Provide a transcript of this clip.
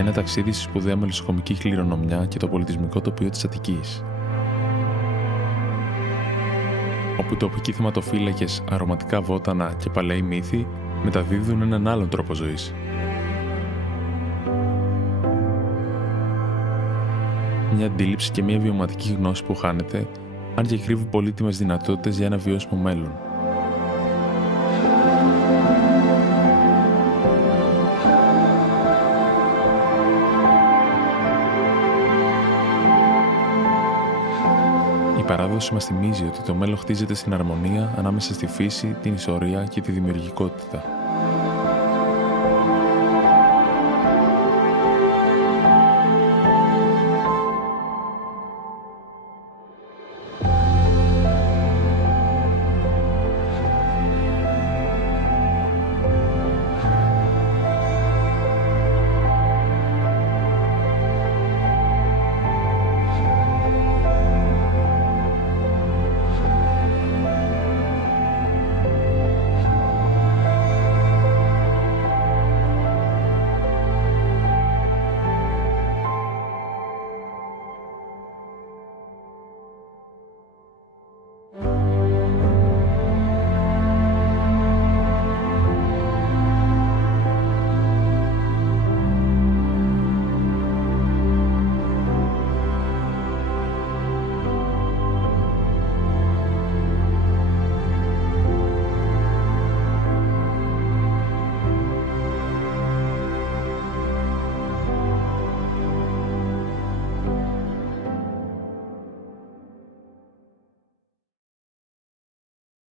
Ένα ταξίδι στη σπουδαία μελισσοκομική κληρονομιά και το πολιτισμικό τοπίο της Αττικής, όπου οι τοπικοί θεματοφύλακες, αρωματικά βότανα και παλαιοί μύθοι μεταδίδουν έναν άλλον τρόπο ζωής. Μια αντίληψη και μια βιωματική γνώση που χάνεται, αν και κρύβει πολύτιμες δυνατότητες για ένα βιώσιμο μέλλον. Η παράδοση μας θυμίζει ότι το μέλλον χτίζεται στην αρμονία ανάμεσα στη φύση, την ιστορία και τη δημιουργικότητα.